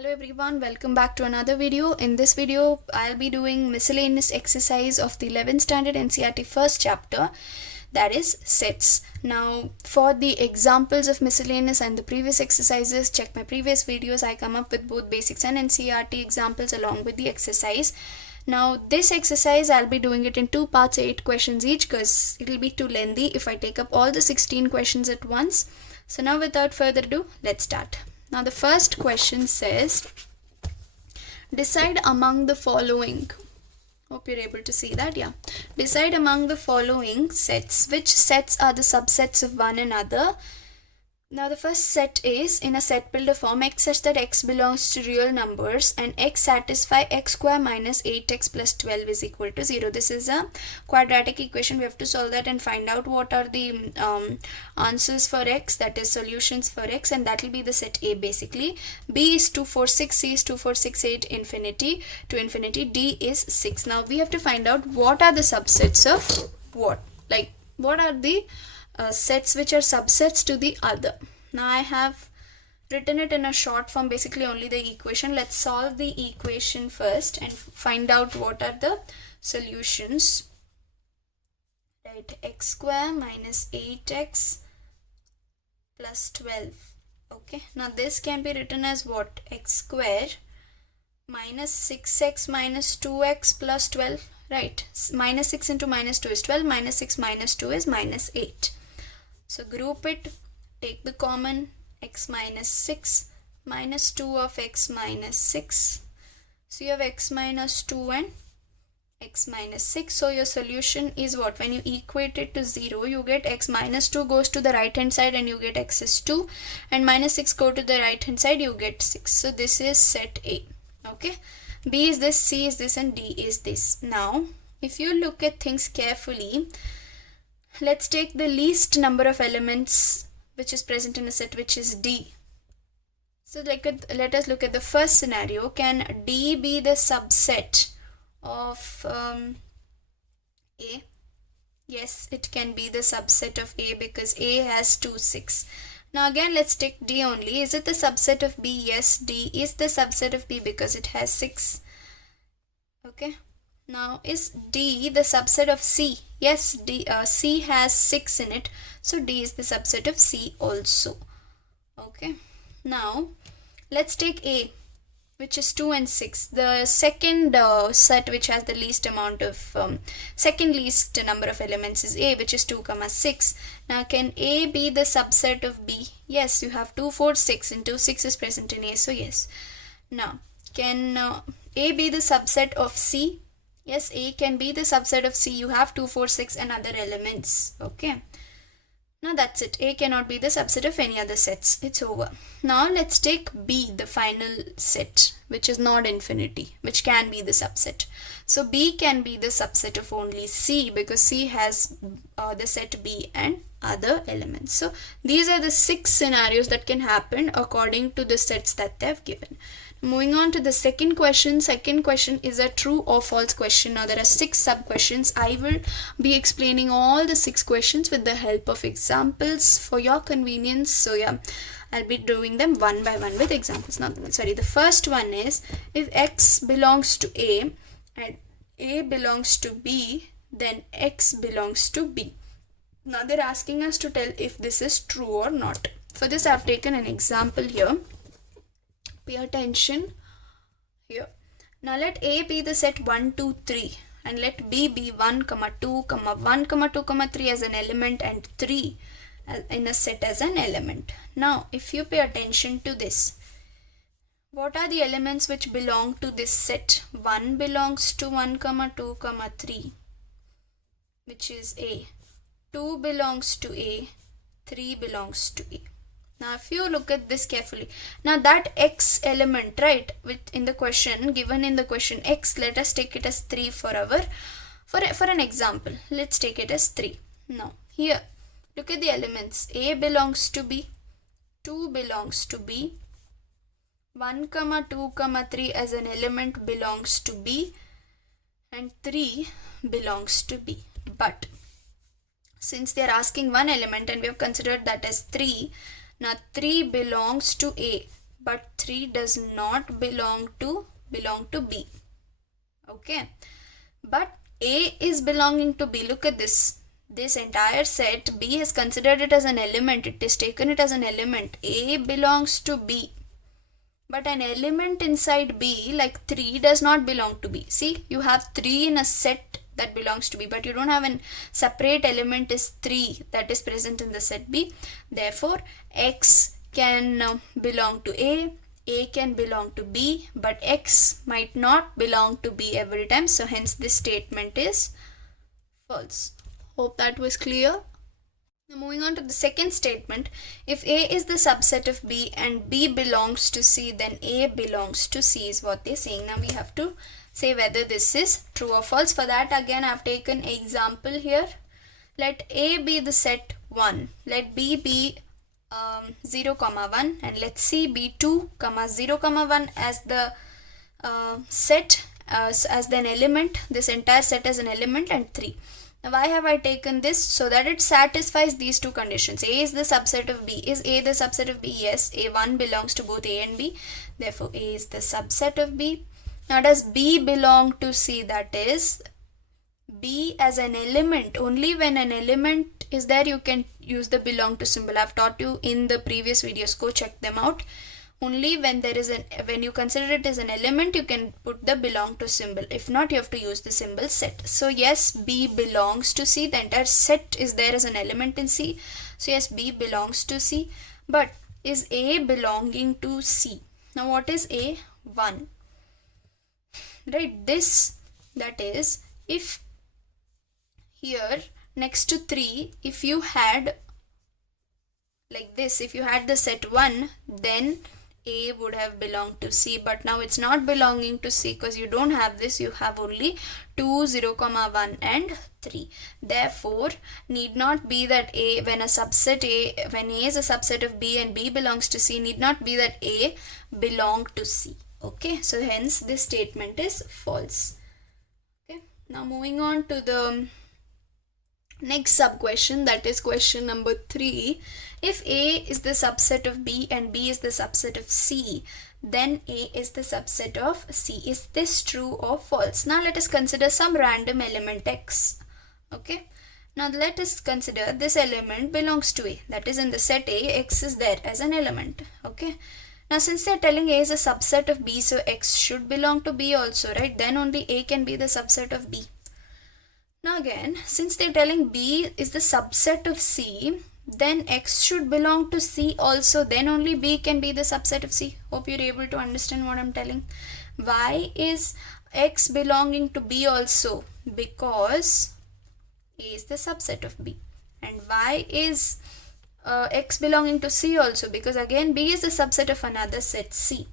Hello everyone, welcome back to another video. In this video, I'll be doing miscellaneous exercise of the 11th standard NCERT first chapter, that is sets. Now, for the examples of miscellaneous and the previous exercises, check my previous videos. I come up with both basics and NCERT examples along with the exercise. Now, this exercise, I'll be doing it in two parts, 8 questions each, because it'll be too lengthy if I take up all the 16 questions at once. So now, without further ado, let's start. Now the first question says, decide among the following. Hope you're able to see that. Yeah. Decide among the following sets. Which sets are the subsets of one another? Now the first set is in a set builder form, x such that x belongs to real numbers and x satisfy x square minus 8x plus 12 is equal to 0. This is a quadratic equation. We have to solve that and find out what are the answers for x, that is solutions for x, and that will be the set A basically. B is 2, 4, 6, C is 2, 4, 6, 8, infinity to infinity, D is 6. Now we have to find out what are the subsets of what. Like what are the sets which are subsets to the other. Now I have written it in a short form, basically only the equation. Let's solve the equation first and find out what are the solutions. Right, x square minus 8x plus 12. Okay, now this can be written as what? X square minus 6x minus 2x plus 12. Right, minus 6 into minus 2 is 12, minus 6 minus 2 is minus 8. So group it, take the common, x minus 6 minus 2 of x minus 6. So you have x minus 2 and x minus 6. So your solution is what? When you equate it to 0, you get x minus 2 goes to the right hand side and you get x is 2, and minus 6 go to the right hand side, you get 6. So this is set A. Okay, B is this, C is this, and D is this. Now if you look at things carefully, let's take the least number of elements which is present in a set, which is D. So let us look at the first scenario. Can D be the subset of A? Yes, it can be the subset of A because A has 2, 6. Now again, let's take D only. Is it the subset of B? Yes, D is the subset of B because it has 6. Okay. Now is D the subset of C? Yes, C has 6 in it. So D is the subset of C also. Okay. Now let's take A, which is 2 and 6. The second set which has the least amount of, second least number of elements is A, which is 2, 6. Now can A be the subset of B? Yes, you have 2, 4, 6 into 6 is present in A. So yes. Now can A be the subset of C? Yes, A can be the subset of C. You have 2, 4, 6 and other elements. Okay. Now that's it. A cannot be the subset of any other sets. It's over. Now let's take B, the final set, which is not infinity, which can be the subset. So B can be the subset of only C because C has the set B and other elements. So these are the 6 scenarios that can happen according to the sets that they've given. Moving on to the second question. Second question is a true or false question. Now there are 6 sub questions. I will be explaining all the 6 questions with the help of examples for your convenience. So yeah, I'll be doing them one by one with examples. Now the first one is, if x belongs to A and A belongs to B, then x belongs to B. Now they're asking us to tell if this is true or not. For this I've taken an example here. Pay attention here. Now let A be the set 1, 2, 3 and let B be 1, 2, 1, 2, 3 as an element and 3 in a set as an element. Now if you pay attention to this, what are the elements which belong to this set? 1 belongs to 1, 2, 3, which is A. 2 belongs to A. 3 belongs to A. Now if you look at this carefully, now that x element, right, in the question, given in the question x, let us take it as 3 for an example. Let's take it as 3. Now here, look at the elements. A belongs to B, 2 belongs to B, 1, 2, 3 as an element belongs to B, and 3 belongs to B. But since they are asking one element and we have considered that as 3, now 3 belongs to A but 3 does not belong to B. Okay, but A is belonging to B. Look at this. This entire set, B has considered it as an element. It is taken it as an element. A belongs to B. But an element inside B, like 3, does not belong to B. See, you have 3 in a set that belongs to B, but you don't have a separate element is 3 that is present in the set B. Therefore, X can belong to A can belong to B, but X might not belong to B every time. So hence this statement is false. Hope that was clear. Now moving on to the second statement, if A is the subset of B and B belongs to C, then A belongs to C is what they're saying. Now we have to say whether this is true or false. For that, again, I've taken example here. Let A be the set 1. Let B be 0, 1, and let C be 2, 0, 1 as the set, as an element, this entire set as an element, and 3. Now why have I taken this? So that it satisfies these two conditions. A is the subset of B. Is A the subset of B? Yes. A1 belongs to both A and B. Therefore, A is the subset of B. Now does B belong to C? That is, B as an element. Only when an element is there you can use the belong to symbol. I've taught you in the previous videos. Go check them out. Only when there is when you consider it as an element, you can put the belong to symbol. If not, you have to use the symbol set. So yes, B belongs to C. The entire set is there as an element in C. So yes, B belongs to C. But is A belonging to C? Now what is A? 1. Right, this, that is, if here next to 3, if you had like this, if you had the set 1, then A would have belonged to C, but now it's not belonging to C because you don't have this. You have only 2, 0, 1 and 3. Therefore, need not be that A, when a subset A, when A is a subset of B and B belongs to C, need not be that A belong to C. Okay, so hence this statement is false. Okay, now moving on to the next sub question, that is question number 3. If A is the subset of B and B is the subset of C, then A is the subset of C. Is this true or false? Now let us consider some random element X. Okay, now let us consider this element belongs to A. That is, in the set A, X is there as an element. Okay, now since they are telling A is a subset of B, so X should belong to B also, right? Then only A can be the subset of B. Now again, since they're telling B is the subset of C, then X should belong to C also. Then only B can be the subset of C. Hope you're able to understand what I'm telling. Why is X belonging to B also? Because A is the subset of B. And why is X belonging to C also? Because again, B is the subset of another set C.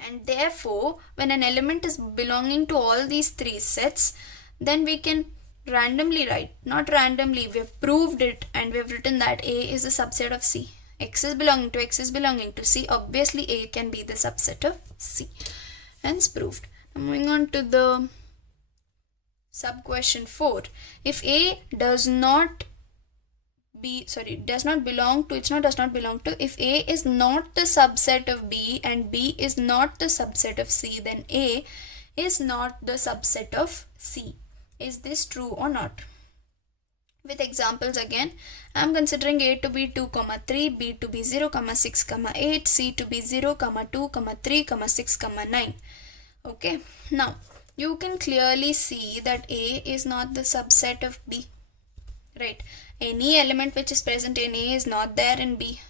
And therefore, when an element is belonging to all these 3 sets, then we can randomly write, not randomly, we have proved it and we have written that A is a subset of C. X is belonging to X is belonging to C. Obviously, A can be the subset of C. Hence proved. Now moving on to the sub question 4. If A does not belong to, if A is not the subset of B and B is not the subset of C, then A is not the subset of C. Is this true or not? With examples again, I am considering A to be 2, 3, B to be 0, 6, 8, C to be 0, 2, 3, 6, 9. Okay, now you can clearly see that A is not the subset of B. Right, any element which is present in A is not there in B.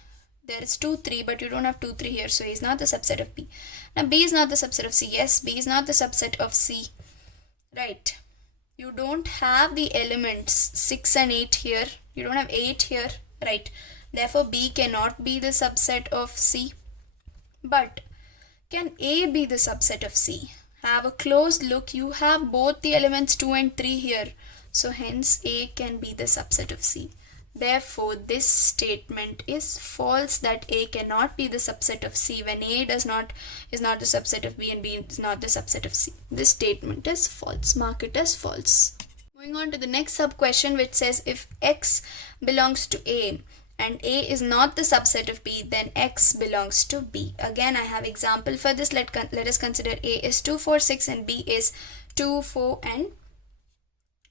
There is 2, 3, but you don't have 2, 3 here, so A is not the subset of B. Now B is not the subset of C. Yes, B is not the subset of C. Right, you don't have the elements 6 and 8 here. You don't have 8 here, right? Therefore, B cannot be the subset of C. But can A be the subset of C? Have a close look. You have both the elements 2 and 3 here. So hence A can be the subset of C. Therefore, this statement is false, that A cannot be the subset of C when A is not the subset of B and B is not the subset of C. This statement is false. Mark it as false. Moving on to the next sub question, which says if X belongs to A and A is not the subset of B, then X belongs to B. Again, I have example for this. Let us consider A is 2, 4, 6 and B is 2, 4 and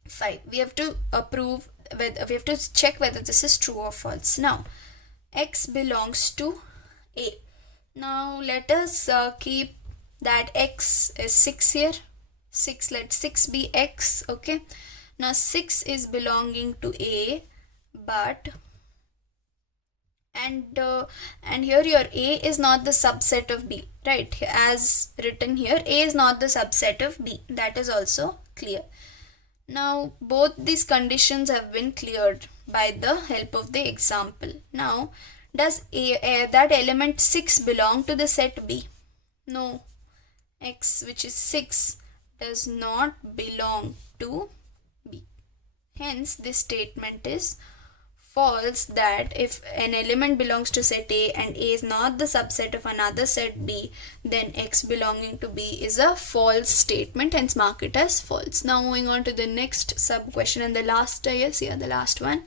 5. We have to we have to check whether this is true or false. Now, X belongs to A. Now, let us keep that X is 6 here. 6, let 6 be X, okay. Now, 6 is belonging to A, but and here your A is not the subset of B, right? As written here, A is not the subset of B. That is also clear. Now, both these conditions have been cleared by the help of the example. Now, does that element 6 belong to the set B? No. X, which is 6, does not belong to B. Hence, this statement is false, that if an element belongs to set A and A is not the subset of another set B, then X belonging to B is a false statement, hence mark it as false. Now moving on to the next sub question and the last, the last one.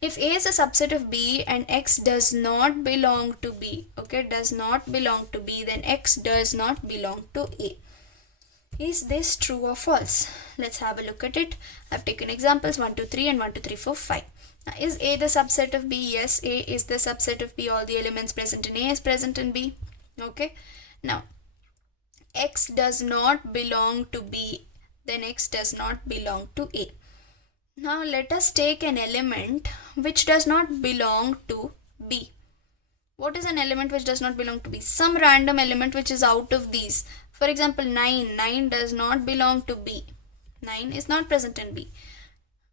If A is a subset of B and X does not belong to B, okay, does not belong to B, then X does not belong to A. Is this true or false? Let's have a look at it. I've taken examples 1, 2, 3 and 1, 2, 3, 4, 5. Now, is A the subset of B? Yes, A is the subset of B. All the elements present in A is present in B. Okay. Now, X does not belong to B, then X does not belong to A. Now, let us take an element which does not belong to B. What is an element which does not belong to B? Some random element which is out of these. For example, 9. 9 does not belong to B. 9 is not present in B.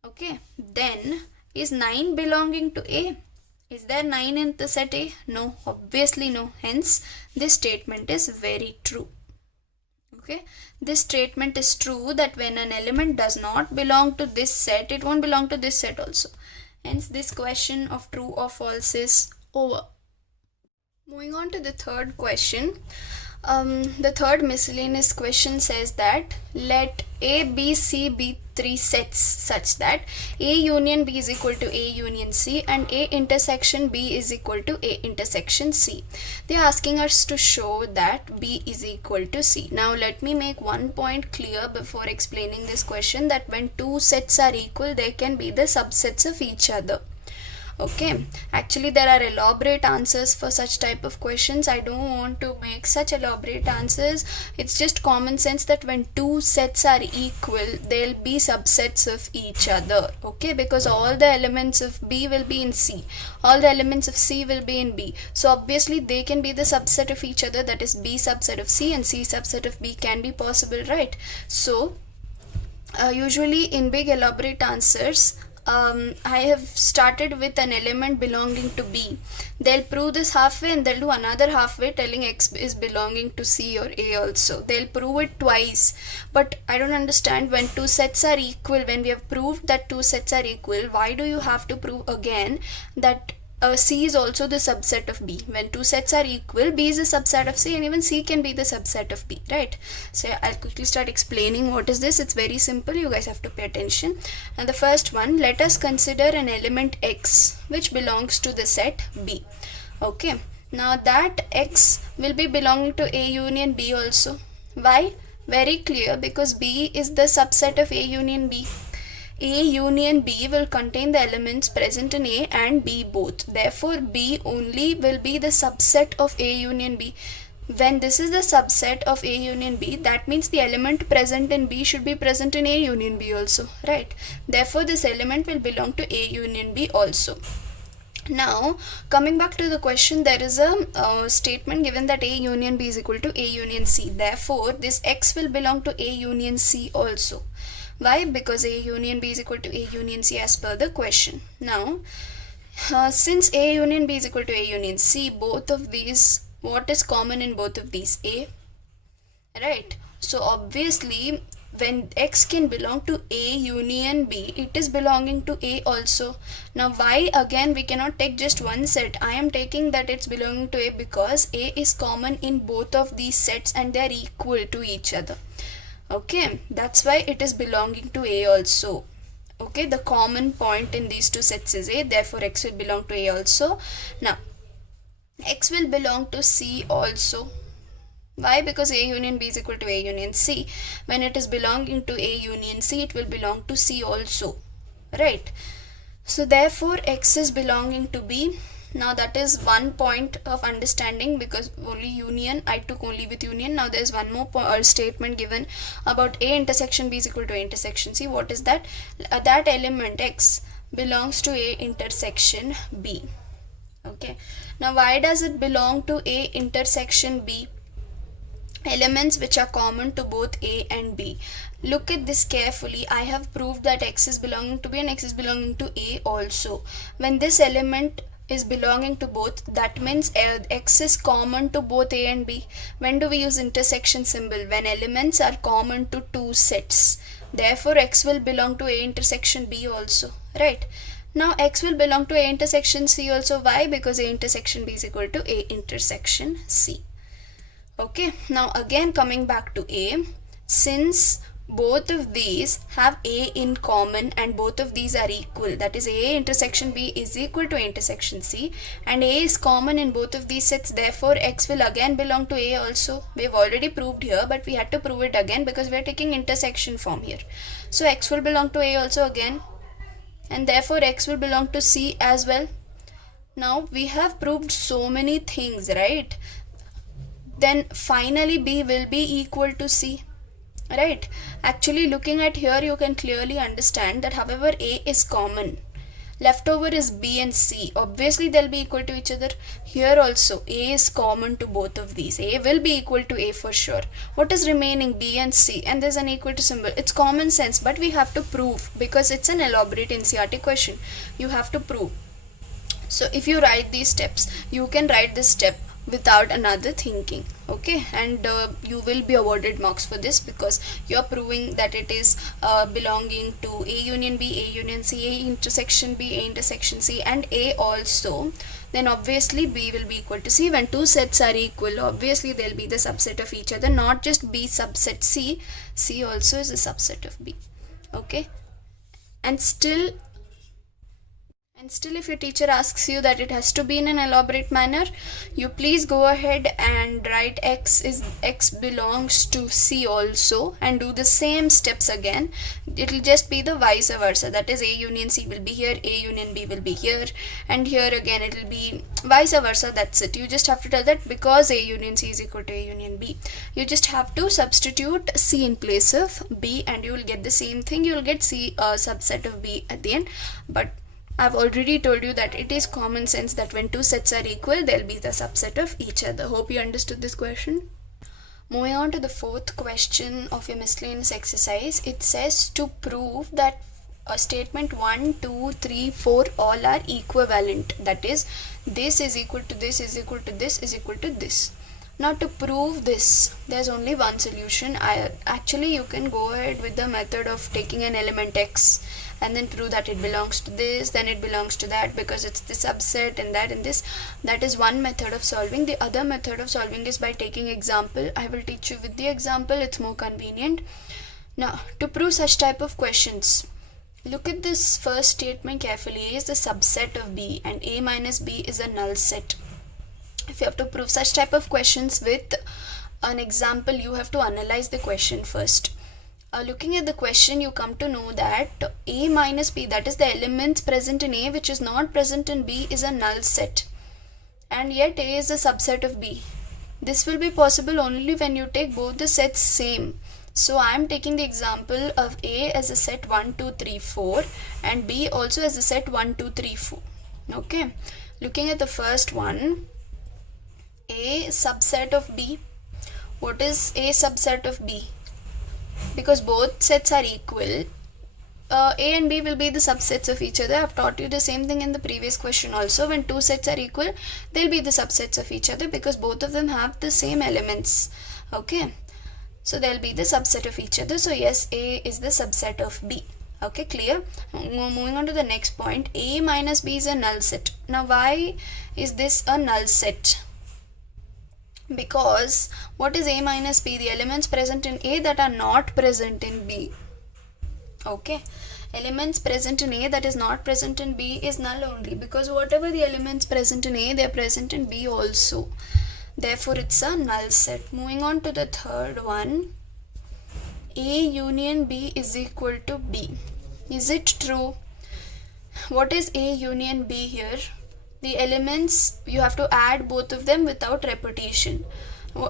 Okay. Then, is 9 belonging to A? Is there 9 in the set A? No, obviously no. Hence, this statement is very true. Okay, this statement is true that when an element does not belong to this set, it won't belong to this set also. Hence, this question of true or false is over. Moving on to the third question. The third miscellaneous question says that let A, B, C be 3 sets such that A union B is equal to A union C and A intersection B is equal to A intersection C. They are asking us to show that B is equal to C. Now let me make one point clear before explaining this question, that when two sets are equal, they can be the subsets of each other. Okay, actually there are elaborate answers for such type of questions. I don't want to make such elaborate answers. It's just common sense that when two sets are equal, they'll be subsets of each other. Okay, because all the elements of B will be in C, all the elements of C will be in B, so obviously they can be the subset of each other. That is, B subset of C and C subset of B can be possible, right? So usually in big elaborate answers, I have started with an element belonging to B. They'll prove this halfway and they'll do another halfway telling X is belonging to C or A also. They'll prove it twice. But I don't understand, when two sets are equal, when we have proved that two sets are equal, why do you have to prove again that C is also the subset of B? When two sets are equal, B is a subset of C and even C can be the subset of B, right? So I'll quickly start explaining what is this. It's very simple. You guys have to pay attention. And the first one, let us consider an element X which belongs to the set B. Okay. Now that X will be belonging to A union B also. Why? Very clear, because B is the subset of A union B. A union B will contain the elements present in A and B both. Therefore, B only will be the subset of A union B. When this is the subset of A union B, that means the element present in B should be present in A union B also, right? Therefore, this element will belong to A union B also. Now, coming back to the question, there is a statement given that A union B is equal to A union C. Therefore, this X will belong to A union C also. Why? Because A union B is equal to A union C as per the question. Now, since A union B is equal to A union C, both of these, what is common in both of these? A, right? So obviously, when X can belong to A union B, it is belonging to A also. Now, why again we cannot take just one set? I am taking that it's belonging to A because A is common in both of these sets and they are equal to each other. Okay, that's why it is belonging to A also. Okay, the common point in these two sets is A, therefore X will belong to A also. Now, X will belong to C also. Why? Because A union B is equal to A union C. When it is belonging to A union C, it will belong to C also, right? So therefore X is belonging to B. Now that is one point of understanding, because only union, I took only with union. Now there's one more statement given about A intersection B is equal to A intersection C. What is that? That element X belongs to A intersection B. Okay, now why does it belong to A intersection B? Elements which are common to both A and B. Look at this carefully. I have proved that X is belonging to B and X is belonging to A also. When this element is belonging to both, that means X is common to both A and B. When do we use intersection symbol? When elements are common to two sets. Therefore X will belong to A intersection B also, right? Now X will belong to A intersection C also. Why? Because A intersection B is equal to A intersection C. Okay, now again coming back to A, since both of these have A in common and both of these are equal, that is A intersection B is equal to A intersection C, and A is common in both of these sets, therefore X will again belong to A also. We have already proved here, but we had to prove it again because we are taking intersection form here. So X will belong to A also again, and therefore X will belong to C as well. Now we have proved so many things, right? Then finally B will be equal to C, right? Actually looking at here, you can clearly understand that however A is common, left over is B and C. Obviously they'll be equal to each other. Here also A is common to both of these. A will be equal to A for sure. What is remaining? B and C, and there's an equal to symbol. It's common sense, but we have to prove because it's an elaborate NCERT question. You have to prove. So if you write these steps, you can write this step without another thinking, okay, and you will be awarded marks for this because you are proving that it is belonging to A union B, A union C, A intersection B, A intersection C, and A also. Then obviously B will be equal to C. When two sets are equal, obviously they'll be the subset of each other, not just B subset C. C also is a subset of B, okay. And still if your teacher asks you that it has to be in an elaborate manner, you please go ahead and write X belongs to C also and do the same steps again. It will just be the vice versa, that is A union C will be here, A union B will be here, and here again it will be vice versa. That's it. You just have to tell that because A union C is equal to A union B, you just have to substitute C in place of B and you will get the same thing. You will get C subset of B at the end. But I've already told you that it is common sense that when two sets are equal, they'll be the subset of each other. Hope you understood this question. Moving on to the fourth question of your miscellaneous exercise, it says to prove that a statement 1, 2, 3, 4 all are equivalent. That is, this is equal to this is equal to this is equal to this. Now to prove this, there's only one solution. Actually you can go ahead with the method of taking an element X and then prove that it belongs to this, then it belongs to that because it's the subset and that and this. That is one method of solving. The other method of solving is by taking example. I will teach you with the example, it's more convenient. Now to prove such type of questions, look at this first statement carefully. A is the subset of B and A minus B is a null set. If you have to prove such type of questions with an example, you have to analyze the question first. Looking at the question, you come to know that A minus B, that is the elements present in A which is not present in B, is a null set, and yet A is a subset of B. This will be possible only when you take both the sets same. So I am taking the example of A as a set 1, 2, 3, 4 and B also as a set 1, 2, 3, 4. Okay, looking at the first one, A subset of B. What is A subset of B? Because both sets are equal, A and B will be the subsets of each other. I have taught you the same thing in the previous question also. When two sets are equal, they'll be the subsets of each other because both of them have the same elements. Okay, so they'll be the subset of each other. So yes, A is the subset of B. Okay, clear? Moving on to the next point, A minus B is a null set. Now why is this a null set? Because what is A minus B? The elements present in A that are not present in B. Okay, elements present in A that is not present in B is null only, because whatever the elements present in A, they are present in B also. Therefore, it's a null set. Moving on to the third one, A union B is equal to B. Is it true? What is A union B here? The elements, you have to add both of them without repetition.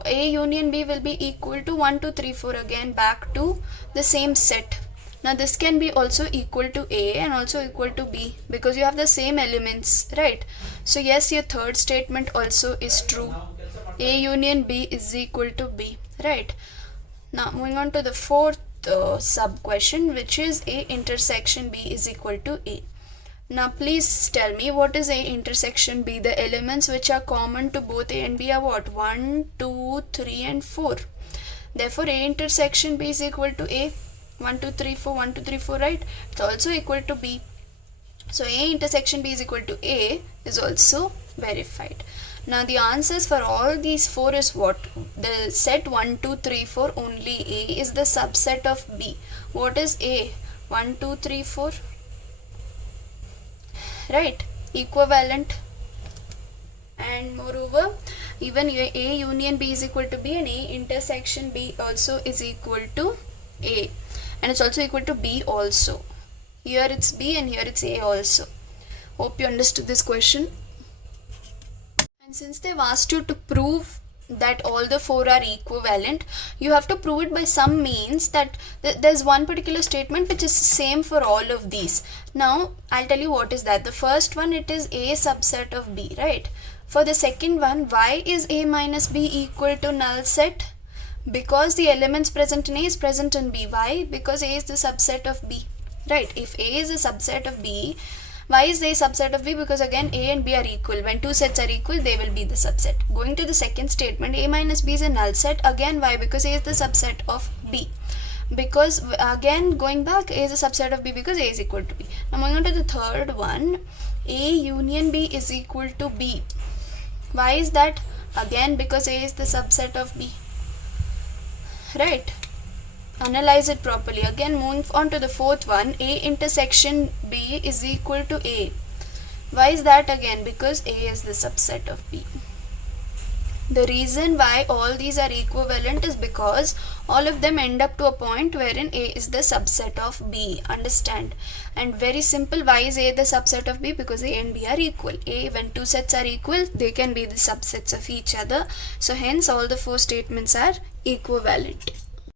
A union B will be equal to 1, 2, 3, 4, again back to the same set. Now this can be also equal to A and also equal to B because you have the same elements, right? So yes, your third statement also is true. A union B is equal to B, right? Now moving on to the fourth sub question, which is A intersection B is equal to A. Now please tell me, what is A intersection B? The elements which are common to both A and B are what? 1, 2, 3 and 4. Therefore A intersection B is equal to A. 1, 2, 3, 4, 1, 2, 3, 4, right? It's also equal to B. So A intersection B is equal to A is also verified. Now the answers for all these four is what? The set 1, 2, 3, 4, only A is the subset of B. What is A? 1, 2, 3, 4? Right, equivalent. And moreover, even A union B is equal to B and A intersection B also is equal to A, and it's also equal to B also. Here it's B and here it's A also. Hope you understood this question. And since they've asked you to prove that all the four are equivalent, you have to prove it by some means that there's one particular statement which is same for all of these. Now I'll tell you what is that. The first one, it is A subset of B, right? For the second one, why is A minus B equal to null set? Because the elements present in A is present in B. Why? Because A is the subset of B, right? If A is a subset of B, why is A subset of B? Because again A and B are equal. When two sets are equal, they will be the subset. Going to the second statement, A minus B is a null set. Again, why? Because A is the subset of B. Because again, going back, A is a subset of B because A is equal to B. Now moving on to the third one, A union B is equal to B. Why is that? Again, because A is the subset of B, right? Analyze it properly. Again, moving on to the fourth one, A intersection B is equal to A. Why is that? Again, because A is the subset of B. The reason why all these are equivalent is because all of them end up to a point wherein A is the subset of B. Understand? And very simple, why is A the subset of B? Because A and B are equal. A, when two sets are equal, they can be the subsets of each other. So hence all the four statements are equivalent.